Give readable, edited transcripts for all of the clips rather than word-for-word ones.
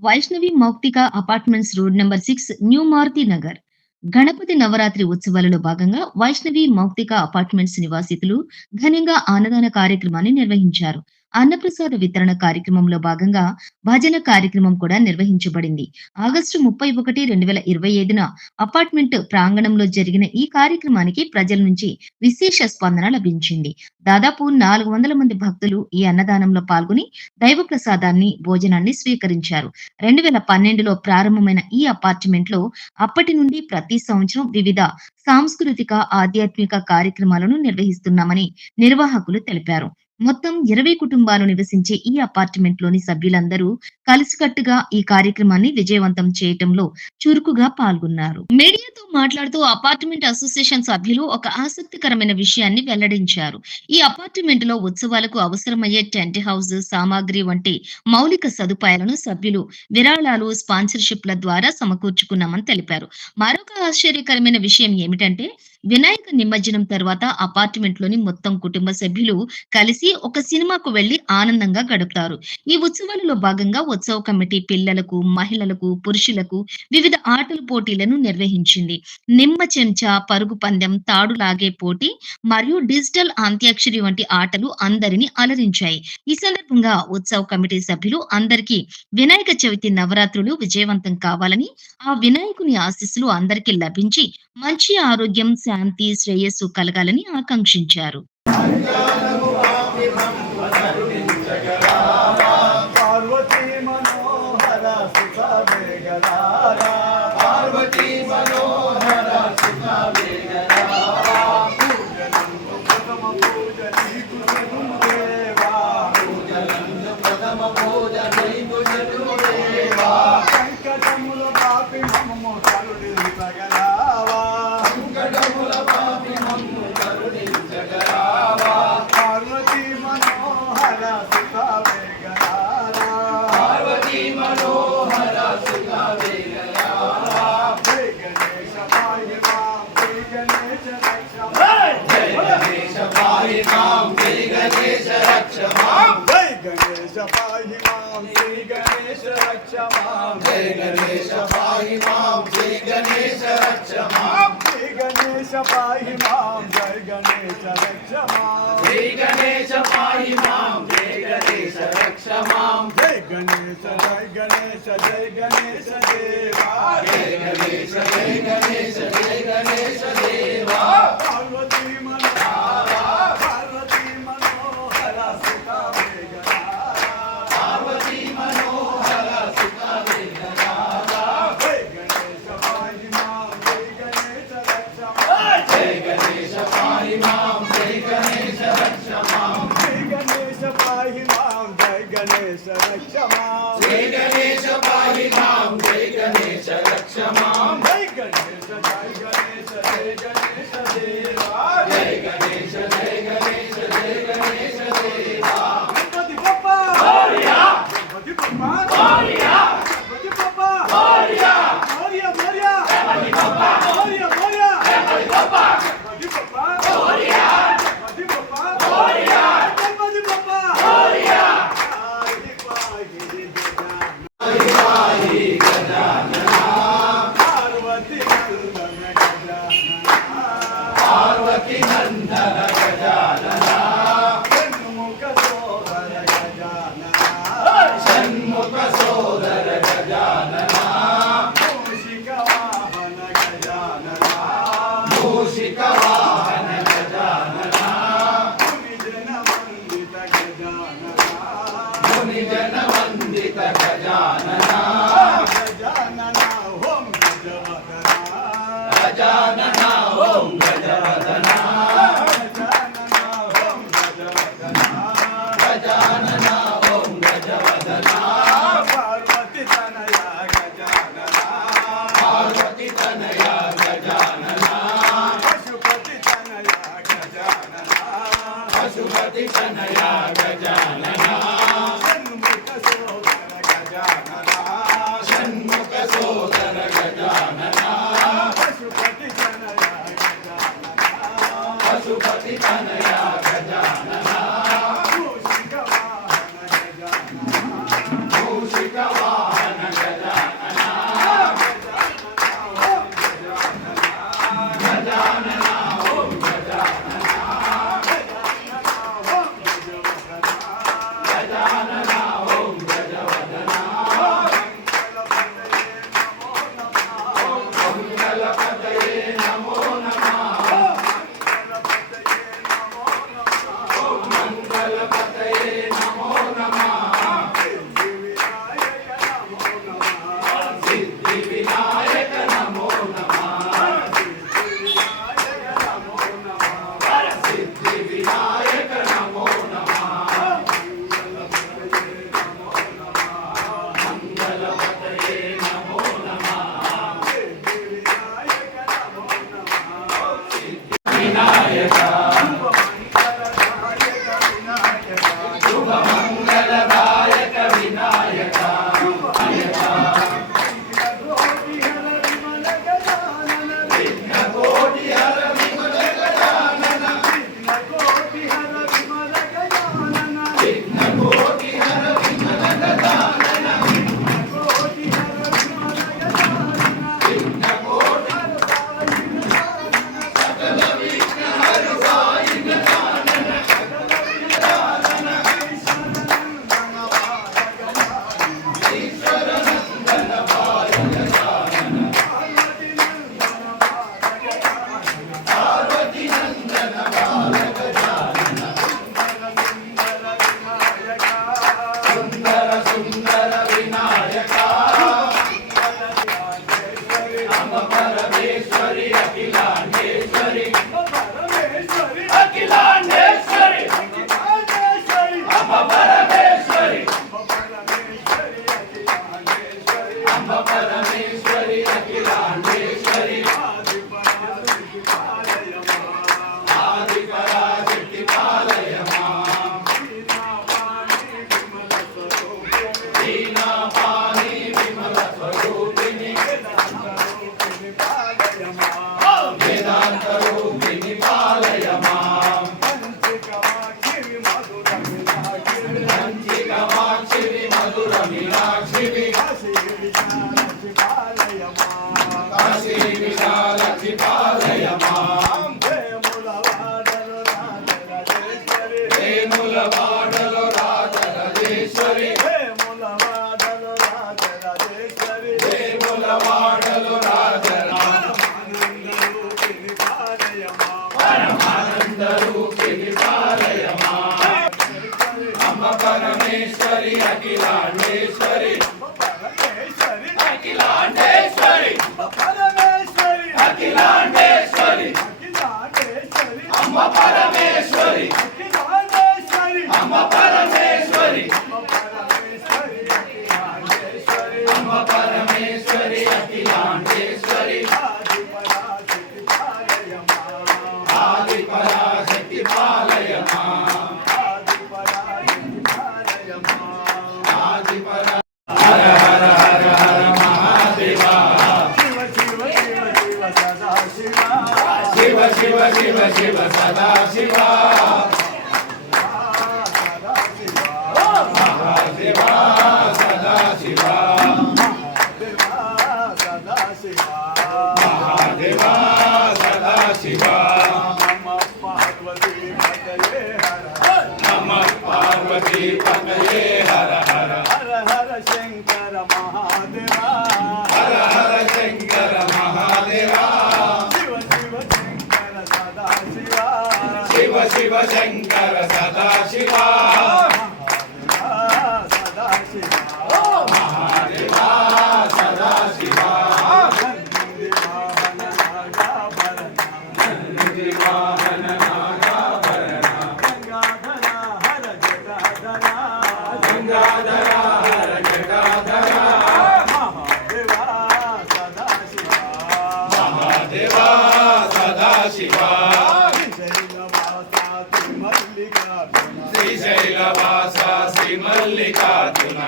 Vaishnavi Mouktika apartments road number 6 new Maruti Nagar. Ganapati Navaratri ఉత్సవాలలో భాగంగా Vaishnavi Mouktika apartments నివాసితులు ఘనంగా అన్నదాన కార్యక్రమాన్ని నిర్వహించారు. అన్నప్రసాద వితరణ కార్యక్రమంలో భాగంగా భజన కార్యక్రమం కూడా నిర్వహించబడింది. ఆగస్టు 31, 2025న అపార్ట్మెంట్ ప్రాంగణంలో జరిగిన ఈ కార్యక్రమానికి ప్రజల నుంచి విశేష స్పందన లభించింది. దాదాపు 400 మంది భక్తులు ఈ అన్నదానంలో పాల్గొని దైవ ప్రసాదాన్ని, భోజనాన్ని స్వీకరించారు. 2012లో ప్రారంభమైన ఈ అపార్ట్మెంట్‌లో అప్పటి నుండి ప్రతి సంవత్సరం వివిధ సాంస్కృతిక, ఆధ్యాత్మిక కార్యక్రమాలను నిర్వహిస్తున్నామని నిర్వాహకులు తెలిపారు. మొత్తం 20 కుటుంబాలు నివసించే ఈ అపార్ట్మెంట్‌లోని సభ్యులందరూ కలిసికట్టుగా ఈ కార్యక్రమాన్ని విజయవంతం చేయటంలో చురుకుగా పాల్గొన్నారు. మీడియాతో మాట్లాడుతూ అపార్ట్మెంట్ అసోసియేషన్ సభ్యులు ఒక ఆసక్తికరమైన విషయాన్ని వెల్లడించారు. ఈ అపార్ట్మెంట్‌లో ఉత్సవాలకు అవసరమయ్యే టెంట్ హౌస్, సామాగ్రి వంటి మౌలిక సదుపాయాలను సభ్యులు విరాళాలు, స్పాన్సర్‌షిప్‌ల ద్వారా సమకూర్చుకున్నామని తెలిపారు. మరొక ఆశ్చర్యకరమైన విషయం ఏమిటంటే వినాయక నిమజ్జనం తర్వాత అపార్ట్మెంట్‌లోని మొత్తం కుటుంబ సభ్యులు కలిసి ఒక సినిమాకు వెళ్లి ఆనందంగా గడుపుతారు. ఈ ఉత్సవాలలో భాగంగా ఉత్సవ కమిటీ పిల్లలకు, మహిళలకు, పురుషులకు వివిధ ఆటల పోటీలను నిర్వహించింది. నిమ్మ చెంచా, పరుగు పందెం, తాడు లాగే పోటీ మరియు డిజిటల్ అంత్యాక్షరి వంటి ఆటలు అందరిని అలరించాయి. ఈ సందర్భంగా ఉత్సవ కమిటీ సభ్యులు అందరికీ వినాయక చవితి నవరాత్రులు విజయవంతం కావాలని, ఆ వినాయకుని ఆశీస్సులు అందరికీ లభించి మంచి ఆరోగ్యం, శాంతి, శ్రేయస్సు కలగాలని ఆకాంక్షించారు. పార్వతీ మనోహర సుఖ వేగరారా పార్వతీ మనోహర సుఖ వేగరారా పూజలందు ప్రథమ పూజ నీకు దేవా పూజలందు ప్రథమ పూజ నీకు దేవా సంకటముల పాపి మమ్ము కరుణించగరావా సంకటముల పాపి మమ్ము కరుణించగరావా పార్వతీ మనోహర సుఖ వేగరారా పార్వతీ మనోహర సుఖ వేగరారా జై గణేశ పాహి మాం జై గణేశ రక్ష మాం జై గణేశ పాహి మాం జై గణేశ రక్ష మాం జై గణేశ పాహి మాం జై గణేశ రక్ష మాం జై గణేశ పాహి మాం జై గణేశ రక్ష మాం జై గణేశ పాహి మాం జై గణేశ రక్ష మాం జై గణేశ పాహి మాం జై గణేశ రక్ష మాం జై గణేశ జై గణేశ జై గణేశ దేవా జై గణేశ జై గణేశ జై గణేశ దేవా పార్వతీ మనోహర పార్వతీ మనోహర సుఖ వేగరారా పార్వతీ మనోహర సుఖ వేగరారా జై గణేశ పాహి మాం జై గణేశ రక్ష మాం జై గణేశ పాహి మాం జై గణేశ రక్ష మాం జై గణేశ పాహి మాం జై గణేశ రక్ష మాం జై గణేశ పాహి మాం జై గణేశ రక్ష మాం జై గణేశ జై గణేశ జై గణేశ దేవా జై గణేశ జై గణేశ జై గణేశ దేవా గణపతి బప్పా మోరియా గణపతి బప్పా మోరియా గణపతి బప్పా మోరియా మోరియా మోరియా గణపతి బప్పా మోరియా మోరియా గణపతి బప్పా గణపతి బప్పా మోరియా గణపతి బప్పా మోరియా గణపతి బప్పా మోరియా పాహి పాహి గజానన పార్వతీ పరమేశ్వరి అఖిలాండేశ్వరి ఆది పరాశక్తి పాలయమా ఆది పరాశక్తి పాలయమా దీనాపాని విమల స్వరూపిణి వేదాంత రూపిణి పాలయమా కంచికమాక్షివి మధుర మీనాక్షివి కాశీ విశాలక్షి పాలయమా వేముల వాడలో రాజరాజేశ్వరి వేముల వాడలో పరమానంద రూపిణి పాలయమా అమ్మ పరమేశ్వరి అఖిలాండేశ్వరి అఖిలాండేశ్వరి అఖిలాండేశ్వరి అమ్మ పరమేశ్వరి అమ్మ పరమేశ్వరి అమ్మ పరమేశ్వరి అఖిలాండేశ్వరి ఆది పరాశక్తి పాలయమా ఆది పరా హర హర హర హర మహాదేవా శివ శివ శివ శివ సదా శివ మహాదేవా సదా శివ మహాదేవా సదా శివ నమ పార్వతీ పతయే హర హర హర హర శంకర మహాదేవా హర హర శంకర మహాదేవా శివ శివ శంకర సదా శివ మహాదేవా సదా శివ నంది వాహన నాగాభరణ గంగాధర హర జటాధర మహాదేవా సదా శివ శ్రీశైలవాస శ్రీ మల్లికార్జున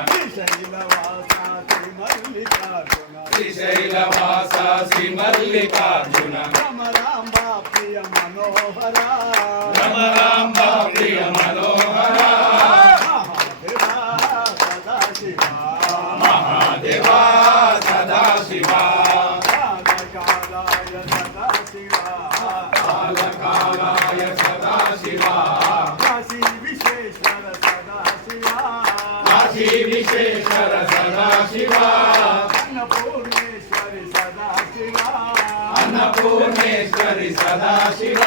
శ్రీశైలవాస శ్రీ మల్లికార్జున రమరాంబా ప్రియ మనోహర రమరాంబ ప్రియ మనోహర మహాదేవా సదా శివ కాలకాలాయ సదా శివ కాశీ విశ్వేశ్వర సదా శివ అన్నపూర్ణేశ్వరి సదా శివ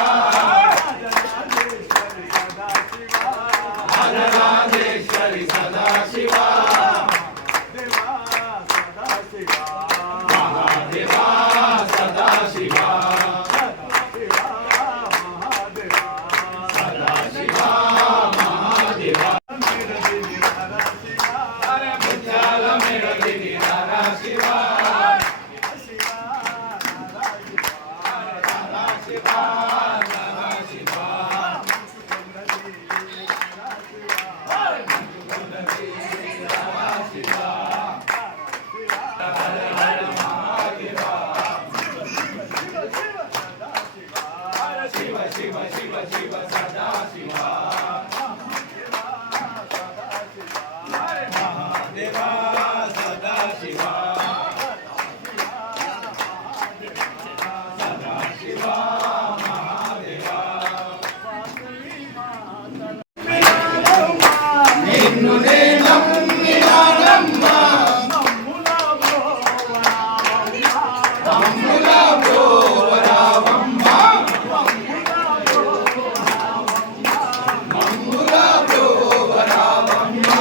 రాజేశ్వరి సదా శివ మహాదేవా సదా శివ సదా శివ మహాదేవా ముత్యాల మెడలిని నర శివ శివ శివ శివ శివ సదా శివ మహాదేవా సదా శివ సదా శివ మహాదేవా నిన్ను నే నమ్మినానమ్మా అమ్ముల బ్రోవరావమ్మా అమ్ముల బ్రోవరావమ్మా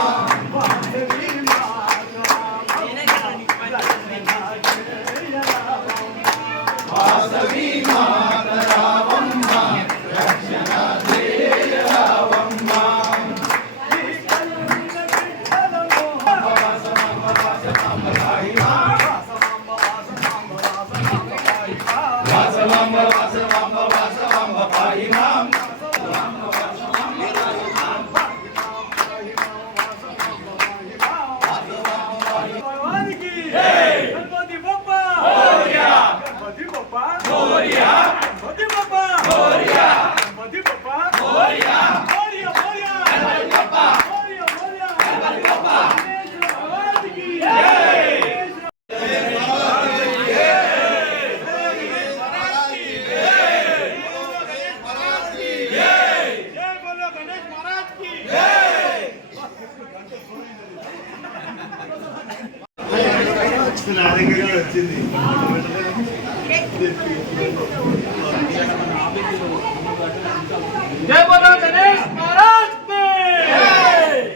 की गणपति बप्पा मोरया गणपति बप्पा मोरया गणपति बप्पा मोरया गणपति बप्पा मोरया मोरया मोरया गणपति बप्पा मोरया मोरया गणपति बप्पा भगवान की వచ్చింది जय बोलो गणेश महाराज की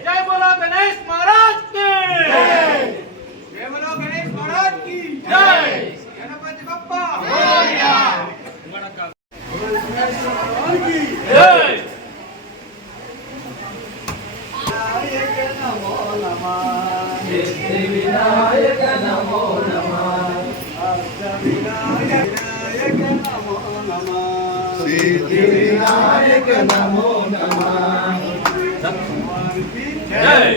जय बोलो गणेश महाराज की जय बोलो गणेश महाराज की जय गणपति बप्पा मोरया जय వినాయక నమో నమః विनायक नमो नमः సిద్ధి వినాయక నమో నమః जय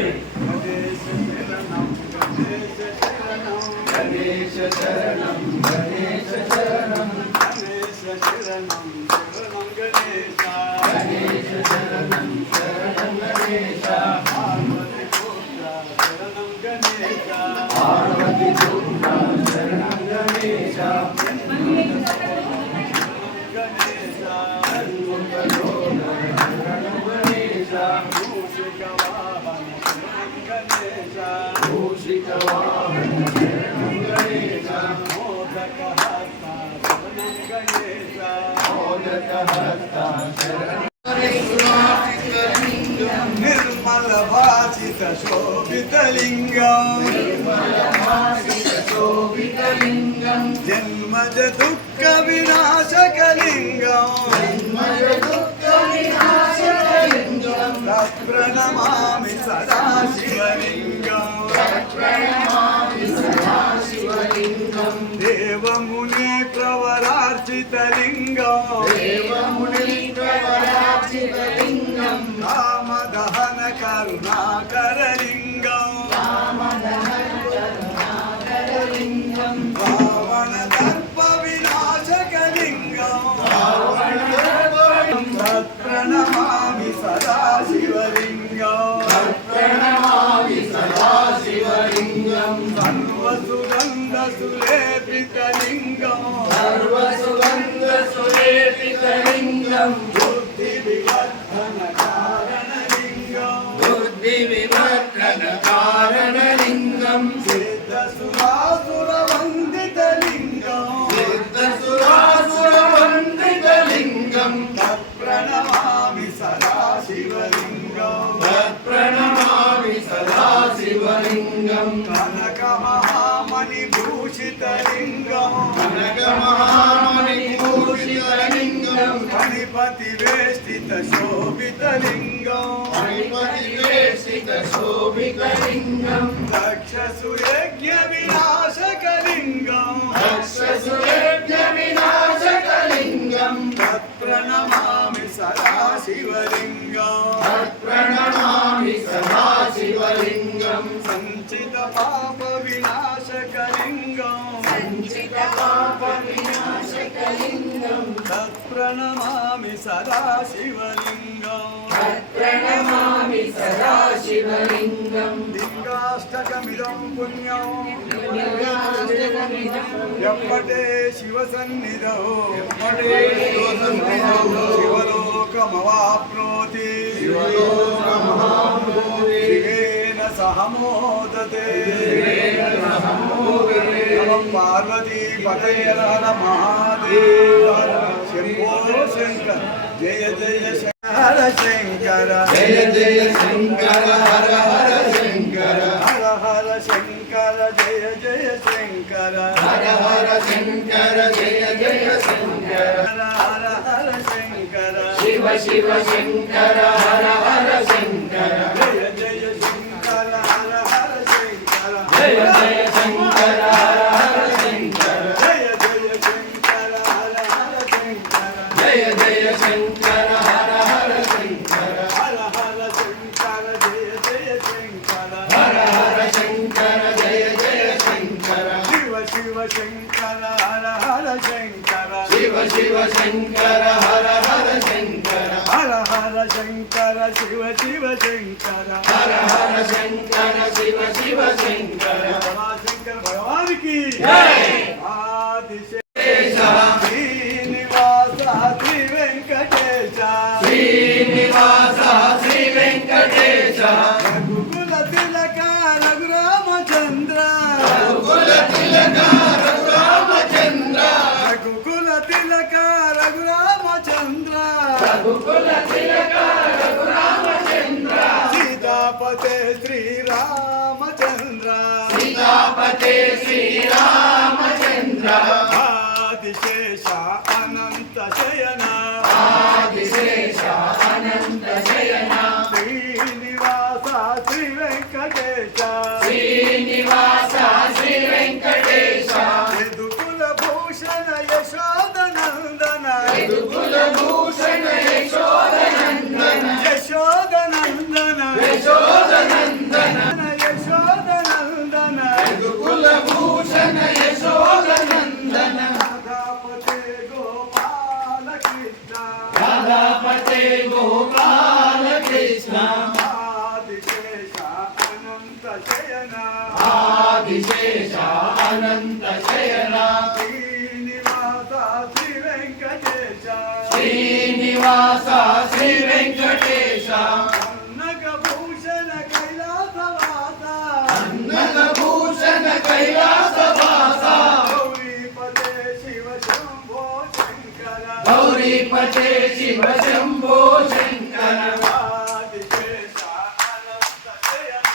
గణేశ శరణం గణేశ శరణం गणेश शरणं शरणं गणेश గణేశ శరణం శరణం గణేశ पार्वती पुत्र शरणं పార్వతి పుత్ర गणेश శరణం గణేశ गणेश శరణం గణేశ मूषिक वाहन शरणं गणेश మూషిక వాహన శరణం గణేశ मोदक हस्ता शरणं गणेश మోదక హస్త శరణం निर्मल भासित शोभित लिंगम శోభితలింగం जन्मज दुःख विनाशक लिंगम వినాశకలింగం प्रणमामि सदा शिवलिंगम శివలింగం देवमुनि प्रवरार्चित लिंगम దేవముని ప్రవరార్చితలింగం कामदहन करुणाकर लिंगम రామదహనకరుణాకరలింగం रावण दर्प विनाशक लिंगम प्रणमामि सदा शिवलिंगम ప్రణమామి సదా శివలింగం सर्वसुगन्ध सुलेपित लिंगम సర్వసుగంధ సులేపితలింగం बुद्धि विवर्धन कारण लिंगम బుద్ధి వివర్ధన కారణలింగం सिद्ध सुरासुर वंदित लिंगम సిద్ధసురాసుర వందితలింగం प्रणमामि सदा शिवलिंगम ప్రణమామి సదా శివలింగం कनक महामणि भूषित लिंगम కనక మహామణి భూషితలింగం गणपति वेष्टित शोभित लिंगम గణపతి వేషిత శోభితలింగం दक्ष सुयज्ञ विनाशक लिंगम దక్షసుయజ్ఞ వినాశకలింగం प्रणमामि सदा शिवलिंगम ప్రణమామి సదా శివలింగం संचित पाप विनाशक लिंगम సంచిత పాప వినాశకలింగం तत्प्रणमामि सदा शिवलिंगम ప్రణమామి సదా శివలింగం लिंगाष्टकमिदं पुण्यं यप्पटे शिवसन्निधौ शिवलोकमवाप्नोति शिवेन सह मोदते नमः पार्वती पतये हर महादेव शंभो शंकर जय जय हर शंकर జయ జయ శంకర హర హర శంకర हर हर शंकर जय जय शंकर హర హర శంకర జయ జయ శంకర हर हर हर शंकर శివ శివ శంకర హర హర శంకర जय जय शंकर हर हर शंकर జయ జయ శంకర హర హర శంకర जय जय शंकर हर हर शंकर జయ జయ శంకర హర హర శంకర हर हर शंकर जय जय शंकर హర హర శంకర జయ జయ శంకర శంకర హర హర శంకర శివ శివ శంకర హర హర శంకర హర హర శంకర శివ శివ శంకర హర హర శంకర శివ శివ శంకర శంకర భగవానికి ఆదిశేష శ్రీనివాస శ్రీ వెంకటేశ శ్రీనివాస శ్రీ వెంకటేశ రఘుకుల తిలక రఘురామచంద్ర రఘుకుల తిలక రఘురామచంద్ర రఘుకుల తిలక రఘురామచంద్ర రఘుకుల తిలక రఘురామచంద్ర సీతాపతే శ్రీరామచంద్ర సీతాపతే శ్రీరామచంద్ర ఆదిశేష అనంత శయన ఆదిశేష అనంత శయన శ్రీనివాస శ్రీ వెంకటేశ శ్రీనివాస శ్రీ వెంకటేశ యదుకుల భూషణ యశోదనందన యదుకుల భూషణ యశోదనందన యశోదనందన యశోదనందన యశోదనందన యదుకుల భూషణ యశోదనందన రాధాపతే గోపాల కృష్ణ రాధాపతే గోపాల కృష్ణ ఆదిశేష అనంత శయన ఆదిశేష అనంత శయన శ్రీనివాస శ్రీ వెంకటేశ శ్రీనివాస శ్రీ వెంకటేశ కనకభూషణ కైలాసవాస నగభూషణ కైలాసవాస గౌరీపతే శివ శంభో శంకర గౌరీపతే శివ శంభో శంకర ఆదిశేష అనంత శయన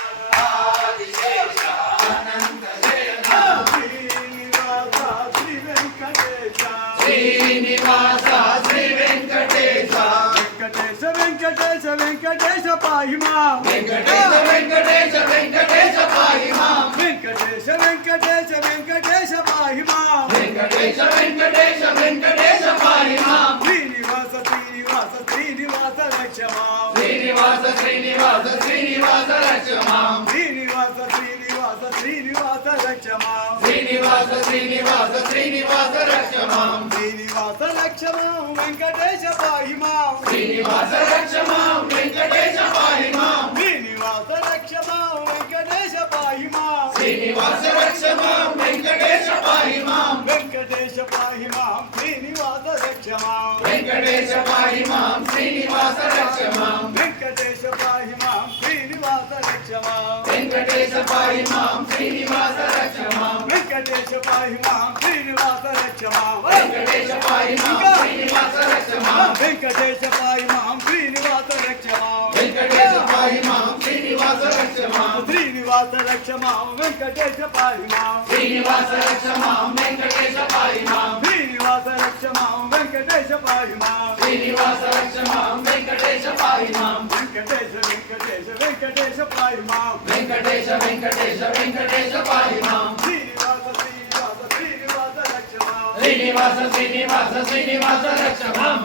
ఆదిశేష అనంత శయన శ్రీనివాస శ్రీ వెంకటేశ శ్రీనివాస శ్రీ వెంకటేశ వెంకటేశ వెంకటేశ వెంకటేశ పాహి మా వెంకటేశ వెంకటేశ వెంకటేశ పాహి మాం వెంకటేశ వెంకటేశ వెంకటేశ పాహి మా వెంకటేశ వెంకటేశ వెంకటేశ పాహి మాం శ్రీనివాస శ్రీనివాస శ్రీనివాస రక్ష మాం శ్రీనివాస శ్రీనివాస శ్రీనివాస రక్ష మాం శ్రీనివాస శ్రీనివాస శ్రీనివాస రక్ష మాం శ్రీనివాస శ్రీనివాస శ్రీనివాస రక్ష మాం శ్రీనివాస రక్ష మాం వెంకటేశ పాహి మాం శ్రీనివాస రక్ష మాం వెంకటేశ పాహి మాం శ్రీనివాస రక్ష మాం వెంకటేశ పాహి మాం శ్రీనివాస రక్ష మాం వెంకటేశ పాహి మాం వెంకటేశ పాహి మాం శ్రీనివాస రక్ష మాం వెంకటేశ పాహి మాం శ్రీనివాస రక్ష మాం వెంకటేశ పాహి మాం శ్రీనివాస రక్ష మాం వెంకటేశ పాహి మాం శ్రీనివాస రక్ష మాం వెంకటేశ పాహి మాం శ్రీనివాస రక్ష మాం వెంకటేశ పాహి మాం శ్రీనివాస రక్ష మాం వెంకటేశ పాహి మాం శ్రీనివాస రక్ష మాం వెంకటేశ పాహి మాం శ్రీనివాస రక్ష మాం శ్రీనివాస రక్ష మాం వెంకటేశ పాహి మాం శ్రీనివాస రక్ష మాం వెంకటేశ పాహి మాం శ్రీనివాస రక్ష మాం వెంకటేశ పాహి మాం శ్రీనివాస రక్ష మాం వెంకటేశ పాహి మాం వెంకటేశ వెంకటేశ వెంకటేశ పాహి మాం వెంకటేశ వెంకటేశ వెంకటేశ పాహి మాం శ్రీనివాస శ్రీనివాస శ్రీనివాస రక్ష మాం శ్రీనివాస శ్రీనివాస శ్రీనివాస రక్ష మాం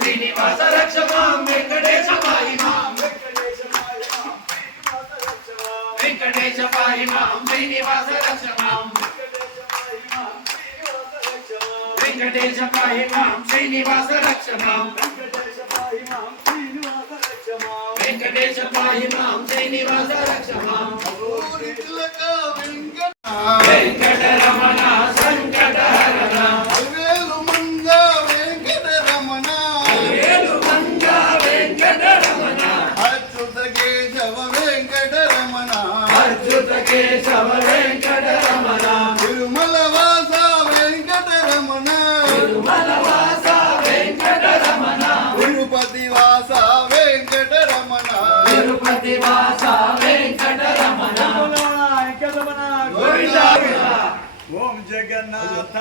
శ్రీనివాస రక్ష మాం వెంకటేశ పాహి మాం శ్రీనివాస రక్ష మాం వెంకటేశ పాహి మాం వెంకటేశ పాహి మాం శ్రీనివాస రక్ష మాం వెంకటేశ పాహి మాం శ్రీనివాస రక్ష మాం వెంకటేశ పాహి మాం శ్రీనివాస రక్ష మాం వెంకటరమణ సంకటహరణ వేలు మంగ వెంకటరమణ వేలు మంగ వెంకటరమణ అచ్యుత కేశవ వెంకటరమణ అచ్యుత కేశవ వెంకటరమణ తిరుమల వాస వెంకటరమణ తిరుమల వాస వెంకటరమణ తిరుపతి వాస వెంకటరమణ తిరుపతి వాస వెంకటరమణ గోవిందా ఓం జగన్నాథ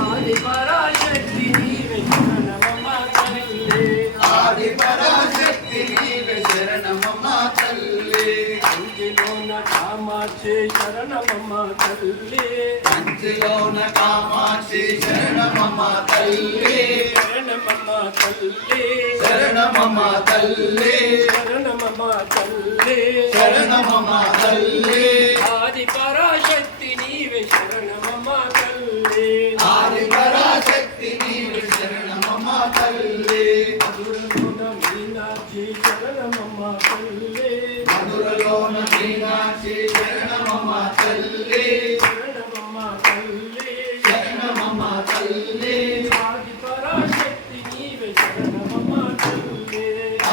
ఆది పరాశక్తి నీవే శరణమమ్మ తల్లి ఆది పరాశక్తి నీవే శరణమమ్మ తల్లి అంజిలోన కామాక్షి శరణమమ్మ తల్లి కంచిలోన కామాక్షి శరణమమ్మ తల్లి శరణమమ్మ తల్లి శరణమమ్మ తల్లి శరణమమ్మ తల్లి శరణమమ్మ తల్లి ఆది పరాశక్తి నీవే శరణమమ్మ తల్లి ఆది పరాశక్తి నీవే శరణమమ్మ తల్లి మధురలోన మీనాక్షి శరణమమ్మ తల్లి మధురలోన మీనాక్షి శరణమమ్మ తల్లి శరణమమ్మ తల్లి శరణమమ్మ తల్లి ఆది పరాశక్తి నీవే శరణమమ్మ తల్లి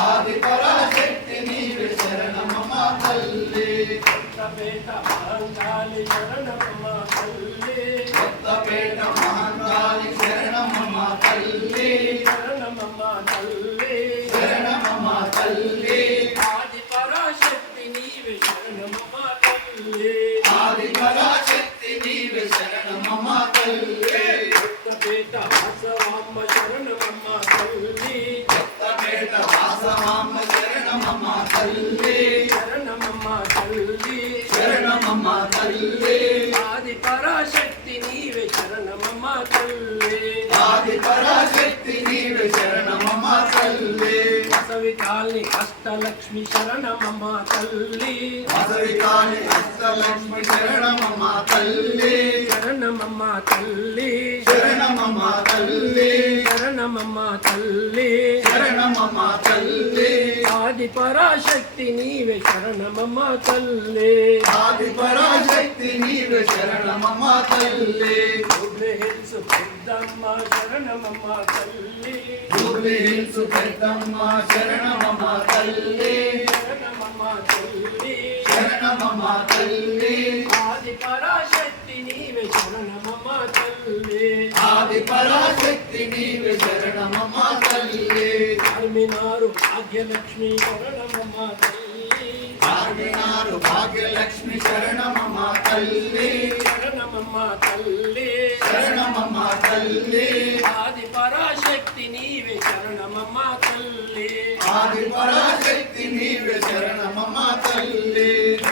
ఆది పరాశక్తి నీవే శరణమమ్మ తల్లి కొత్తపేట మహంకాళి శరణమమ్మ తల్లి కొత్తపేట మహంకాళి శరణమమ్మ తల్లి శరణమమ్మ తల్లి శరణమమ్మ తల్లి ఆది పరాశక్తి నీవే శరణమమ్మ తల్లి ఆది పరాశక్తి నీవే శరణమమ్మ తల్లి కొత్తపేట వాసవమ్మ శరణమమ్మ తల్లి కొత్తపేట వాసవమ్మ శరణమమ్మ తల్లి శరణమమ్మ తల్లి శరణమమ్మ తల్లి ఆది పరాశక్తి నీవే శరణమమ్మ తల్లి ఆది పరాశక్తి నీవే శరణమమ్మ తల్లి వసవి కాళి అష్టలక్ష్మి శరణమమ్మ తల్లి వసవికాళి అష్టలక్ష్మి శరణమమ్మ తల్లి శరణమమ్మ తల్లి శరణమమ్మ తల్లి శరణమమ్మ తల్లి శరణమమ్మ తల్లి ఆది పరాశక్తి నీవే శరణమమ్మ తల్లి ఆది పరాశక్తి నీవే శరణమమ్మ తల్లి జూబ్లీ హిల్స్ పెద్దమ్మ శరణమమ్మ తల్లి జూబ్లీ హిల్స్ పెద్దమ్మ శరణమమ్మ తల్లి శరణమమ్మ తల్లి శరణమమ్మ తల్లి ఆది పరాశక్తి నీవే శరణమమ్మ తల్లి ఆది పరాశక్తి నీవే శరణమమ్మ తల్లి చార్మినారు భాగ్యలక్ష్మి శరణమమ్మ తల్లి ఆదినారు భాగ్యలక్ష్మి శరణమమ్మ తల్లి శరణమమ్మ తల్లి శరణమమ్మ తల్లి ఆది పరాశక్తి నీవే శరణమమ్మ తల్లి ఆది పరాశక్తి నీవే శరణమమ్మ తల్లి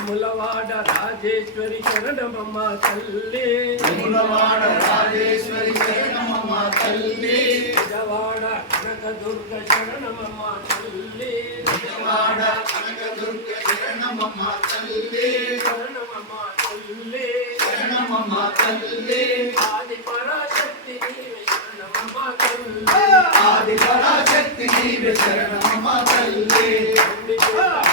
ములవాడ రాజేశ్వరి శరణమమ్మ తల్లి తిరుమలవాడ రాజేశ్వరి శరణమమ్మ తల్లి విజయవాడ కనకదుర్గ శరణమమ్మ తల్లి విజయవాడ కనకదుర్గ శరణమమ్మ తల్లి శరణమమ్మ తల్లి శరణమమ్మ తల్లి ఆది పరాశక్తి నీవే శరణమమ్మ తల్లి ఆది పరాశక్తి నీవే శరణమమ్మ తల్లి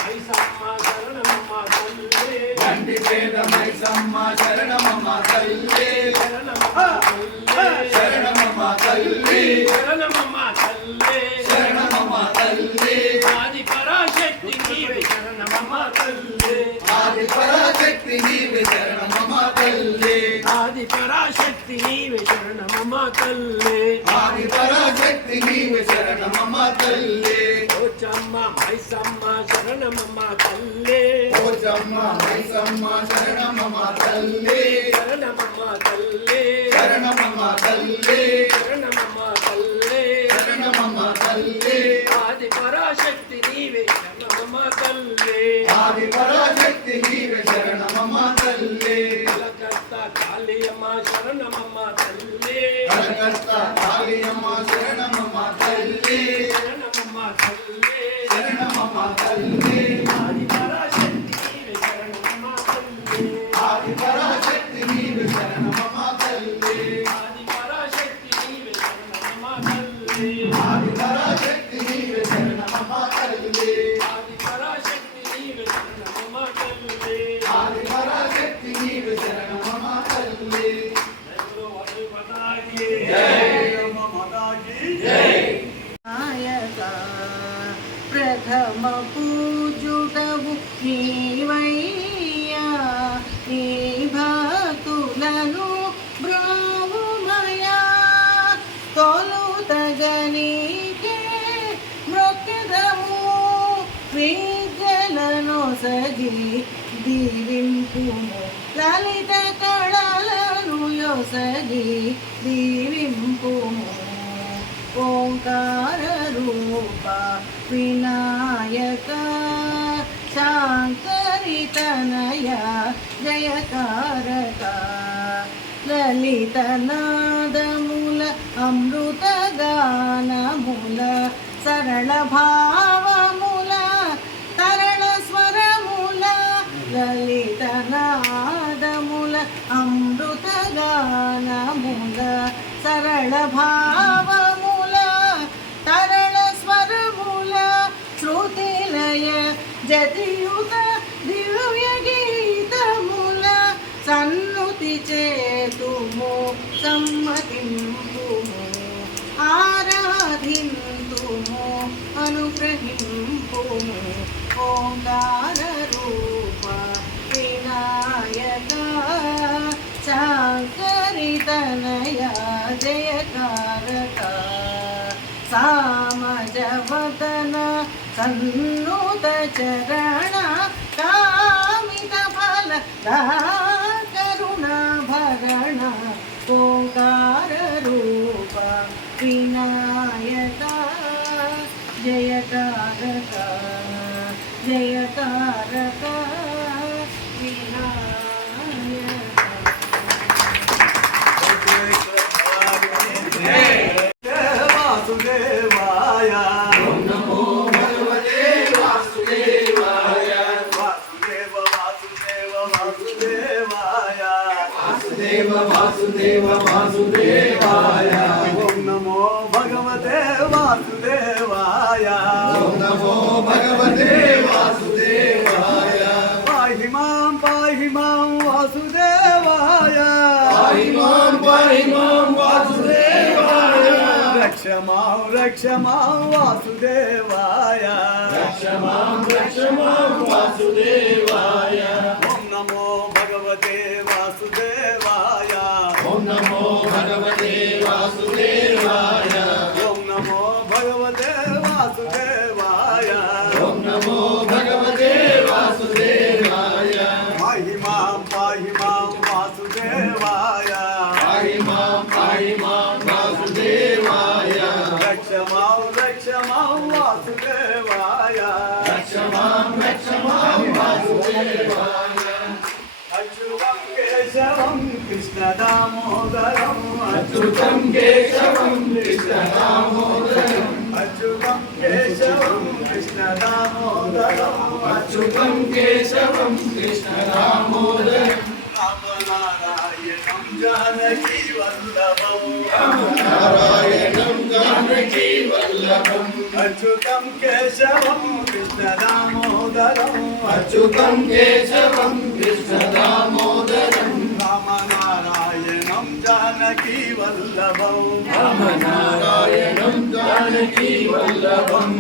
మైసమ్మ శరణమమ్మ తల్లి గండిపేట మైసమ్మ శరణమమ్మ తల్లి శరణమమ్మ తల్లి శరణమమ్మ తల్లి శరణమమ్మ తల్లి శరణమమ్మ తల్లి ఆది పరాశక్తి నీవే శరణమమ్మ తల్లి ఆది పరాశక్తి నీవే శరణమమ్మ తల్లి ఆది పరాశక్తి నీవే శరణమమ్మ తల్లి ఆది పరాశక్తి నీవే శరణమమ్మ తల్లి పోచమ్మ మైసమ్మ శరణమమ్మ తల్లి పోచమ్మ మైసమ్మ శరణమమ్మ తల్లి శరణమమ్మ తల్లి శరణమమ్మ తల్లి శరణమమ్మ తల్లి శరణమమ్మ తల్లి ఆది పరాశక్తి నీవే శరణమమ్మ తల్లి ఆది పరాశక్తి నీవే శరణమమ్మ తల్లి కలకత్తా కాళీయమ్మ శరణమమ్మ తల్లి కలకత్తా కాళీయమ్మ శరణమమ్మ తల్లి శరణమమ్మ తల్లి శరణమమ్మ తల్లి ఆది పరాశక్తి నీవే శరణమమ్మ తల్లి ఆది పరాశక్తి నీవే శరణమమ్మ తల్లి ఆది పరాశక్తి నీవే శరణమమ్మ తల్లి ఆది పరాశక్తి నీవే శరణమమ్మ తల్లి ఆది పరాశక్తి నీవే శరణమమ్మ తల్లి ఆది పరాశక్తి నీవే శరణమమ్మ తల్లి జై వసుపదాకి జయమ్మ మాతాకి నాయక ప్రథమ పూజుటవు నీవయ్యా నీ భక్తులను బ్రోవుమయా తొలుతగనీకే మృక్కెదము విద్యలను సగి దీవింపుము లలిత కళలను యొసగి దీవింపుము ఓంకార రూప వినాయక శాంకరితనయ జయకారక లలిత నాదముల అమృత గానముల సరళ భావముల తరళ జతియుత దివ్య గీతముల సన్నుతి చేతుము సమ్మతింపుము ఆరాధింతుము అనుగ్రహింపుము ఓంకార రూప వినాయక సాగరితనయ జయకారక సామజవదన సన్నుత చరణ కామిత ఫల కరుణ భరణ ఓంకార రూప వినాయక జయకారక జయకారక వాసుదేవాయ ఓం నమో భగవతే వాసుదేవాయ వాసుదేవ వాసుదేవ వాసుదేవాయ వాసుదేవ వాసుదేవ వాసుదేవాయ ఓం నమో భగవతే వాసుదేవాయ ఓం నమో భగవతే వాసుదేవాయ పాహి మాం వాసుదేవాయ పాహి మాం వాసుదేవాయ రక్ష మాం వాసుదేవాయ రక్ష మాం వాసుదేవాయ ఓం నమో భగవతే వాసుదేవాయ ఓం నమో భగవతే వాసుదేవాయ ఓం నమో భగవతే వాసుదేవాయ ఓం నమో భగవతే వాసుదేవాయ పాహి మాం వాసుదేవాయ పాహి మాం వాసుదేవాయ రక్ష మాం వాసుదేవాయ రక్ష మాం వాసుదేవాయ అచ్యుతం కేశవం కృష్ణ దామోదరం అచ్యుతం కేశవం కృష్ణ దామోదరం అచ్యుతం కేశవం కృష్ణ దామోదరం అచ్యుతం కేశవం కృష్ణ దామోదరం రామనారాయణం జానకీ వల్లభం నారాయణం జానకీ వల్లభం అచ్యుతం కేశవం కృష్ణ దామోదరం అచ్యుతం కేశవం కృష్ణ దామోదరం రామనారాయణం జానకీ వల్లభం రామనారాయణం జానకీ వల్లభం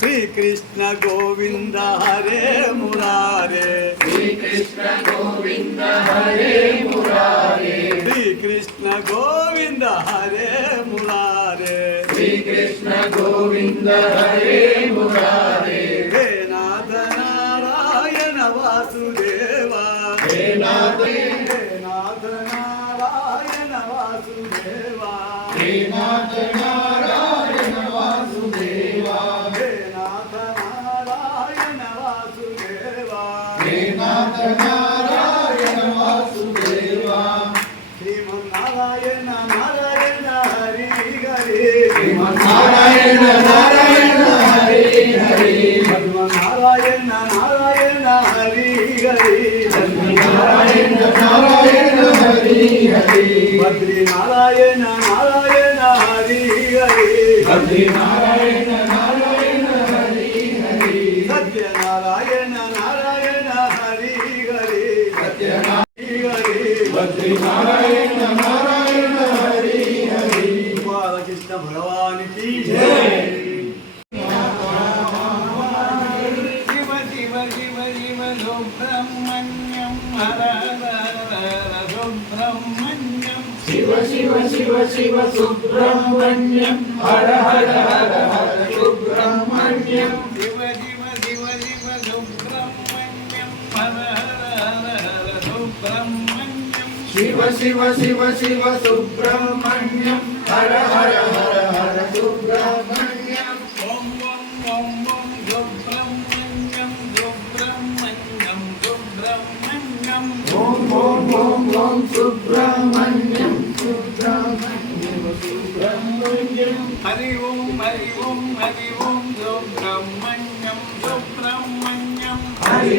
శ్రీకృష్ణ గోవింద హరే మురారే శ్రీకృష్ణ గోవింద హరే మురారే శ్రీకృష్ణ గోవింద హరే మురారే శ్రీకృష్ణ గోవింద హరే మురారే హే నాథ నారాయణ వాసుదేవా హే నాథ హే నాథ నారాయణ వాసుదేవా హే నాథ నారాయణ వాసుదేవా హే నాథ నారాయణ వాసుదేవా హే నాథ నారాయణ వాసుదేవా శ్రీమన్నారాయణ నారాయణ హరి హరి శ్రీమన్నారాయణ నారాయణ హరి హరి శ్రీమన్నారాయణ నారాయణ హరి హరి నారాయణ నారాయణ హరి హరి బద్రీ నారాయణ నారాయణ హరి హరి బద్రీ నారాయణ నారాయణ హరి హరి సత్యనారాయణ నారాయణ హరి హరి సత్యనారాయణ హరి బద్రీ నారాయణ నారాయణ హరి హరి బాలకృష్ణ భగవానికి జై శివ శివ శివ శివ సుబ్రహ్మణ్యం హర హర హర సుబ్రహ్మణ్యం శివ శివ శివ శివ సుబ్రహ్మణ్యం హర హర హర హర సుబ్రహ్మణ్యం శివ శివ శివ శివ సుబ్రహ్మణ్యం హర హర హర హర సుబ్రహ్మణ్యం శివ శివ శివ శివ సుబ్రహ్మణ్యం హర హర హర హర సుబ్రహ్మణ్యం ఓం ఓం ఓం ఓం సుబ్రహ్మణ్యం సుబ్రహ్మణ్యం సుబ్రహ్మణ్యం ఓం ఓం ఓం ఓం సుబ్రహ్మణ్యం సుబ్రహ్మణ్యం సుబ్రహ్మణ్యం హరి ఓం హరి ఓం హరి ఓం సుబ్రహ్మణ్యం సుబ్రహ్మణ్యం హరి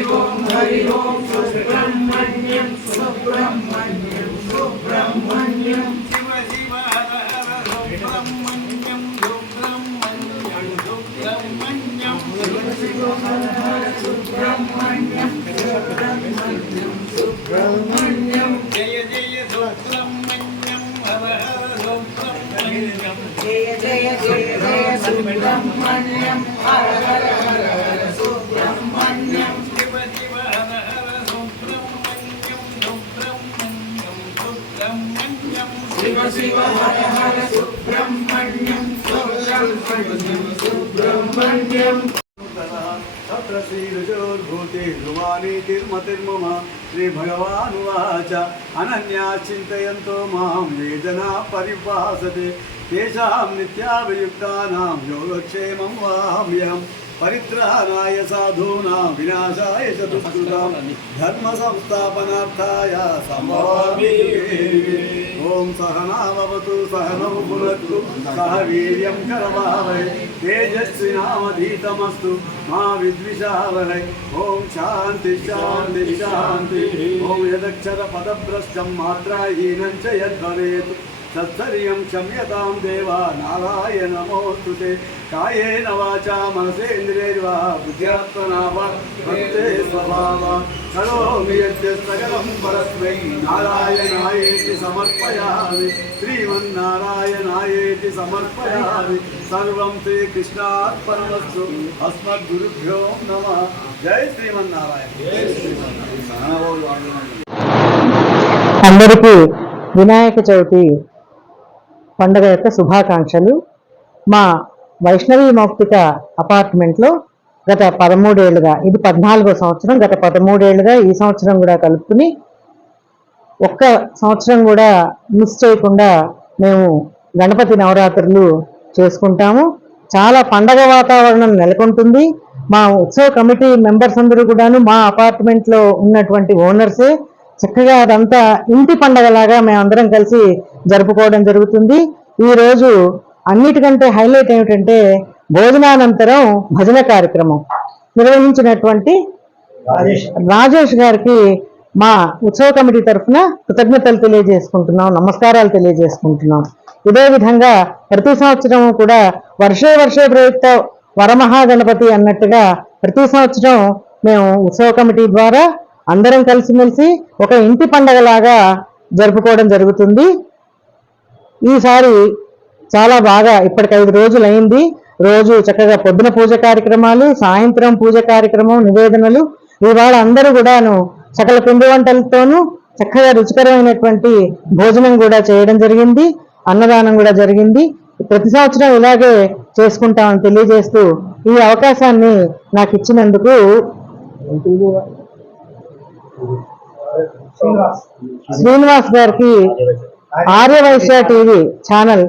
ఓం సుబ్రహ్మణ్యం సుబ్రహ్మణ్యం సుబ్రహ్మణ్యం శివ శివ హర హర సుబ్రహ్మణ్యం సుబ్రహ్మణ్యం సుబ్రహ్మణ్యం శివ శివ హర హర शिव हर हर सुब्रह्मण्यं सुब्रह्मण्यं सुब्रह्मण्यं तत्र श्रीरुचोर्भूतिर्ध्रुवानीतिर्मतिर्मम श्रीभगवानुवाच अनन्या चिन्तयन्तो मां ये जना परिभासते तेषां नित्याभियुक्तानां योगक्षेमं वहाम्यहम् परित्राणाय साधूनां विनाशाय च दुष्कृतां धर्म संस्थापनार्थाय सम्भवामि युगे। ॐ सहना भवतु सहनौ भुनक्तु सह वीर्यं करवावहै तेजस्विनावधीतमस्तु मा विद्विषावहै। ॐ शान्ति शान्ति शान्ति। ॐ यदक्षरपदभ्रष्टं मात्राहीनं च यद्भवेत् तत्सर्वं क्षम्यतां देवा नारायण नमोऽस्तु ते। कायेन वाचा मनसेन्द्रियैर्वा बुद्ध्यात्मना वा प्रकृते स्वभावात् करोमि यद्यत् सकलं परस्मै नारायणायेति समर्पयामि श्रीमन्नारायणायेति समर्पयामि। सर्वं श्रीकृष्णार्पणमस्तु। अस्मद्गुरुभ्यो नमः। जय श्रीमन्नारायण। जय श्रीमन्नारायण। అందరికీ వినాయక చవితి పండుగ యొక్క శుభాకాంక్షలు. మా వైష్ణవి మౌక్తిక అపార్ట్మెంట్లో గత 13 ఏళ్ళుగా, ఇది 14వ సంవత్సరం, గత 13 ఏళ్ళుగా ఈ సంవత్సరం కూడా కలుపుకుని ఒక్క సంవత్సరం కూడా మిస్ చేయకుండా మేము గణపతి నవరాత్రులు చేసుకుంటాము. చాలా పండగ వాతావరణం నెలకొంటుంది. మా ఉత్సవ కమిటీ మెంబర్స్ అందరూ కూడాను మా అపార్ట్మెంట్లో ఉన్నటువంటి ఓనర్సే. చక్కగా అదంతా ఇంటి పండగలాగా మేమందరం కలిసి జరుపుకోవడం జరుగుతుంది. ఈరోజు అన్నిటికంటే హైలైట్ ఏమిటంటే భోజనానంతరం భజన కార్యక్రమం నిర్వహించినటువంటి రాజేష్ గారికి మా ఉత్సవ కమిటీ తరఫున కృతజ్ఞతలు తెలియజేసుకుంటున్నాం, నమస్కారాలు తెలియజేసుకుంటున్నాం. ఇదే విధంగా ప్రతి సంవత్సరం కూడా వర్షే వర్షే ప్రయుక్త వరమహాగణపతి అన్నట్టుగా ప్రతి సంవత్సరం మేము ఉత్సవ కమిటీ ద్వారా అందరం కలిసిమెలిసి ఒక ఇంటి పండగలాగా జరుపుకోవడం జరుగుతుంది. ఈసారి చాలా బాగా ఇప్పటికి 5 రోజులు అయింది. రోజు చక్కగా పొద్దున పూజ కార్యక్రమాలు, సాయంత్రం పూజ కార్యక్రమం, నివేదనలు. ఇవాళ అందరూ కూడాను సకల పిండి వంటలతోనూ చక్కగా రుచికరమైనటువంటి భోజనం కూడా చేయడం జరిగింది. అన్నదానం కూడా జరిగింది. ప్రతి సంవత్సరం ఇలాగే చేసుకుంటామని తెలియజేస్తూ ఈ అవకాశాన్ని నాకు ఇచ్చినందుకు శ్రీనివాస్ గారికి, ఆర్యవైశ్య టీవీ ఛానల్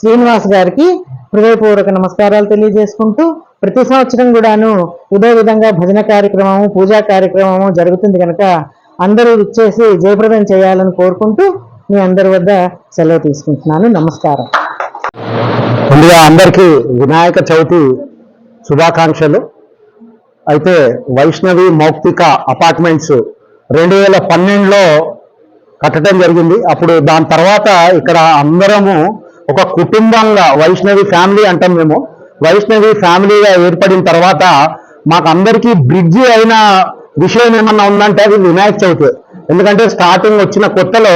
శ్రీనివాస్ గారికి హృదయపూర్వక నమస్కారాలు తెలియజేసుకుంటూ ప్రతి సంవత్సరం కూడాను ఇదే విధంగా భజన కార్యక్రమము, పూజా కార్యక్రమము జరుగుతుంది కనుక అందరూ ఇచ్చేసి జయప్రదం చేయాలని కోరుకుంటూ మీ అందరి వద్ద సెలవు తీసుకుంటున్నాను. నమస్కారం. ముందుగా అందరికీ వినాయక చవితి శుభాకాంక్షలు. అయితే వైష్ణవి మౌక్తిక అపార్ట్మెంట్స్ 2012లో కట్టడం జరిగింది. అప్పుడు దాని తర్వాత ఇక్కడ అందరము ఒక కుటుంబంగా, వైష్ణవి ఫ్యామిలీ అంటాం మేము, వైష్ణవి ఫ్యామిలీగా ఏర్పడిన తర్వాత మాకు అందరికీ బ్రిడ్జి అయిన విషయం ఏమన్నా ఉందంటే అది వినాయక చవితి. ఎందుకంటే స్టార్టింగ్ వచ్చిన కొత్తలో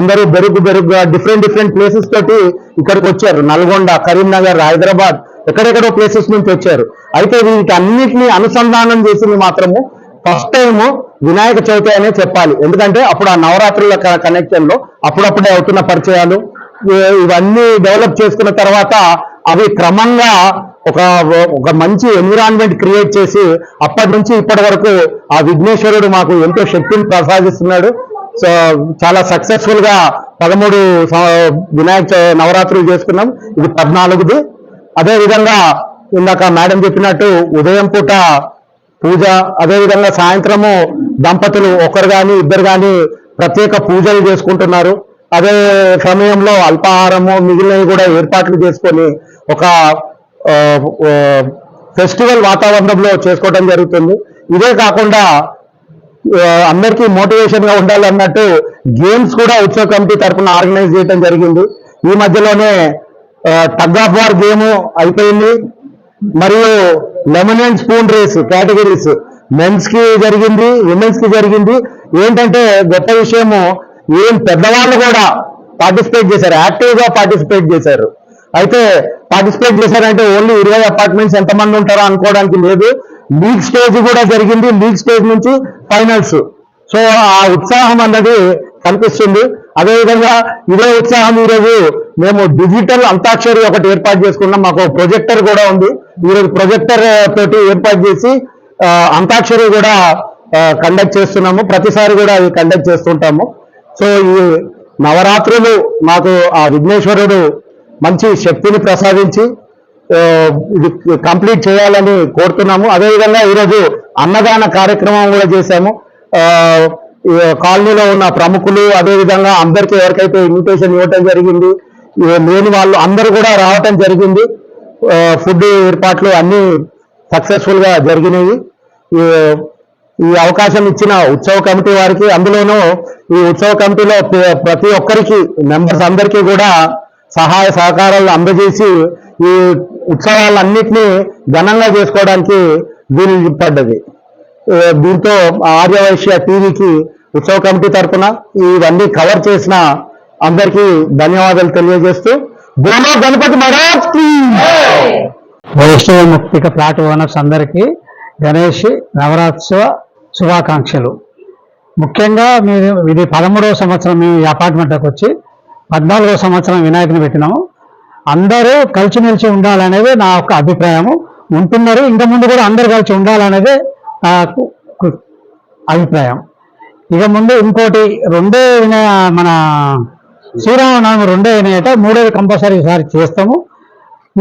అందరూ బెరుగుగా డిఫరెంట్ ప్లేసెస్ తోటి ఇక్కడికి వచ్చారు. నల్గొండ, కరీంనగర్, హైదరాబాద్, ఎక్కడెక్కడో ప్లేసెస్ నుంచి వచ్చారు. అయితే వీటి అన్నిటినీ అనుసంధానం చేసింది మాత్రము ఫస్ట్ టైం వినాయక చవితి అనే చెప్పాలి. ఎందుకంటే అప్పుడు ఆ నవరాత్రుల కనెక్షన్ లో అప్పుడప్పుడే అవుతున్న పరిచయాలు ఇవన్నీ డెవలప్ చేసుకున్న తర్వాత అవి క్రమంగా ఒక మంచి ఎన్విరాన్మెంట్ క్రియేట్ చేసి అప్పటి నుంచి ఇప్పటి వరకు ఆ విఘ్నేశ్వరుడు మాకు ఎంతో శక్తిని ప్రసాదిస్తున్నాడు. సో చాలా సక్సెస్ఫుల్ గా 13 వినాయక నవరాత్రులు చేసుకున్నాం. ఇది 14ది. అదే విధంగా ఇందాక మేడం చెప్పినట్టు ఉదయం పూట పూజ, అదేవిధంగా సాయంత్రము దంపతులు ఒకరు కానీ ఇద్దరు కానీ ప్రత్యేక పూజలు చేసుకుంటున్నారు. అదే సమయంలో అల్పాహారము మిగిలినవి కూడా ఏర్పాట్లు చేసుకొని ఒక ఫెస్టివల్ వాతావరణంలో చేసుకోవడం జరుగుతుంది. ఇదే కాకుండా అందరికీ మోటివేషన్ గా ఉండాలన్నట్టు గేమ్స్ కూడా ఉత్సవ కమిటీ తరఫున ఆర్గనైజ్ చేయడం జరిగింది. ఈ మధ్యలోనే టగ్ ఆఫ్ వార్ గేమ్ అయిపోయింది. మరియు lemon and spoon race categories men's కి జరిగింది, విమెన్స్ కి జరిగింది. ఏంటంటే గొప్ప విషయము, పెద్దవాళ్ళు కూడా పార్టిసిపేట్ చేశారు, యాక్టివ్ గా పార్టిసిపేట్ చేశారు. అయితే పార్టిసిపేట్ చేశారంటే ఓన్లీ 20 అపార్ట్మెంట్స్ ఎంతమంది ఉంటారో అనుకోవడానికి లేదు. లీగ్ స్టేజ్ కూడా జరిగింది, లీగ్ స్టేజ్ నుంచి ఫైనల్స్. సో ఆ ఉత్సాహం అన్నది కనిపిస్తుంది. అదేవిధంగా ఇదే ఉత్సాహం ఈరోజు మేము డిజిటల్ అంతాక్షరి ఒకటి ఏర్పాటు చేసుకున్నాం. మాకు ప్రొజెక్టర్ కూడా ఉంది. ఈరోజు ప్రొజెక్టర్ తోటి ఏర్పాటు చేసి అంతాక్షరి కూడా కండక్ట్ చేస్తున్నాము. ప్రతిసారి కూడా అవి కండక్ట్ చేస్తుంటాము. సో ఈ నవరాత్రులు మాకు ఆ విఘ్నేశ్వరుడు మంచి శక్తిని ప్రసాదించి ఇది కంప్లీట్ చేయాలని కోరుతున్నాము. అదేవిధంగా ఈరోజు అన్నదాన కార్యక్రమం కూడా చేశాము. కాలనీలో ఉన్న ప్రముఖులు అదేవిధంగా అందరికీ ఎవరికైతే ఇన్విటేషన్ ఇవ్వటం జరిగింది, లేని వాళ్ళు అందరూ కూడా రావటం జరిగింది. ఫుడ్ ఏర్పాట్లు అన్నీ సక్సెస్ఫుల్ గా జరిగినాయి. ఈ అవకాశం ఇచ్చిన ఉత్సవ కమిటీ వారికి, అందులోనూ ఈ ఉత్సవ కమిటీలో ప్రతి ఒక్కరికి మెంబర్స్ అందరికీ కూడా సహాయ సహకారాలు అందజేసి ఈ ఉత్సవాలన్నింటినీ ఘనంగా చేసుకోవడానికి వీలు పడ్డది. దీంతో ఆర్యవైశ్య టీవీకి ఉత్సవ కమిటీ తరఫున ఇవన్నీ కవర్ చేసిన అందరికీ ధన్యవాదాలు తెలియజేస్తూ బోలో గణపతి మహారాజ్ కి వైష్ణవ ముక్తిక ప్లాట్ ఓనర్స్ అందరికీ గణేష్ నవరాత్సవ శుభాకాంక్షలు. ముఖ్యంగా ఇది 13వ సంవత్సరం మేము ఈ అపార్ట్మెంట్కి వచ్చి 14వ సంవత్సరం వినాయకుని పెట్టినాము. అందరూ కలిసిమెలిసి ఉండాలనేది నా యొక్క అభిప్రాయము. ఉంటున్నారు, ఇంత ముందు కూడా అందరూ కలిసి ఉండాలనేదే నాకు అభిప్రాయం. ఇక ముందు ఇంకోటి మన శ్రీరామనవమి రెండో వినాయట, మూడోది కంపల్సరీ ఈసారి చేస్తాము.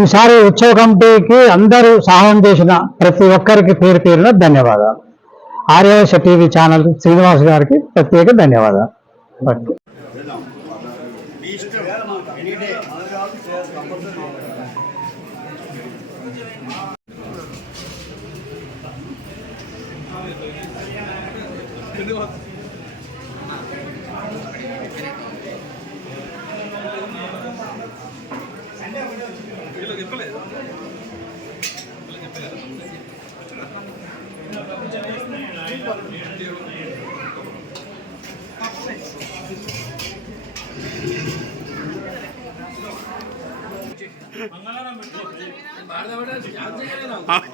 ఈసారి ఉత్సవ కమిటీకి అందరూ సహాయం చేసిన ప్రతి ఒక్కరికి పేరు పేరున ధన్యవాదాలు. ఆర్యవైశ్య టీవీ ఛానల్ శ్రీనివాస్ గారికి ప్రత్యేక ధన్యవాదాలు.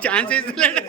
ఛాన్స్ ఇస్తలేడు.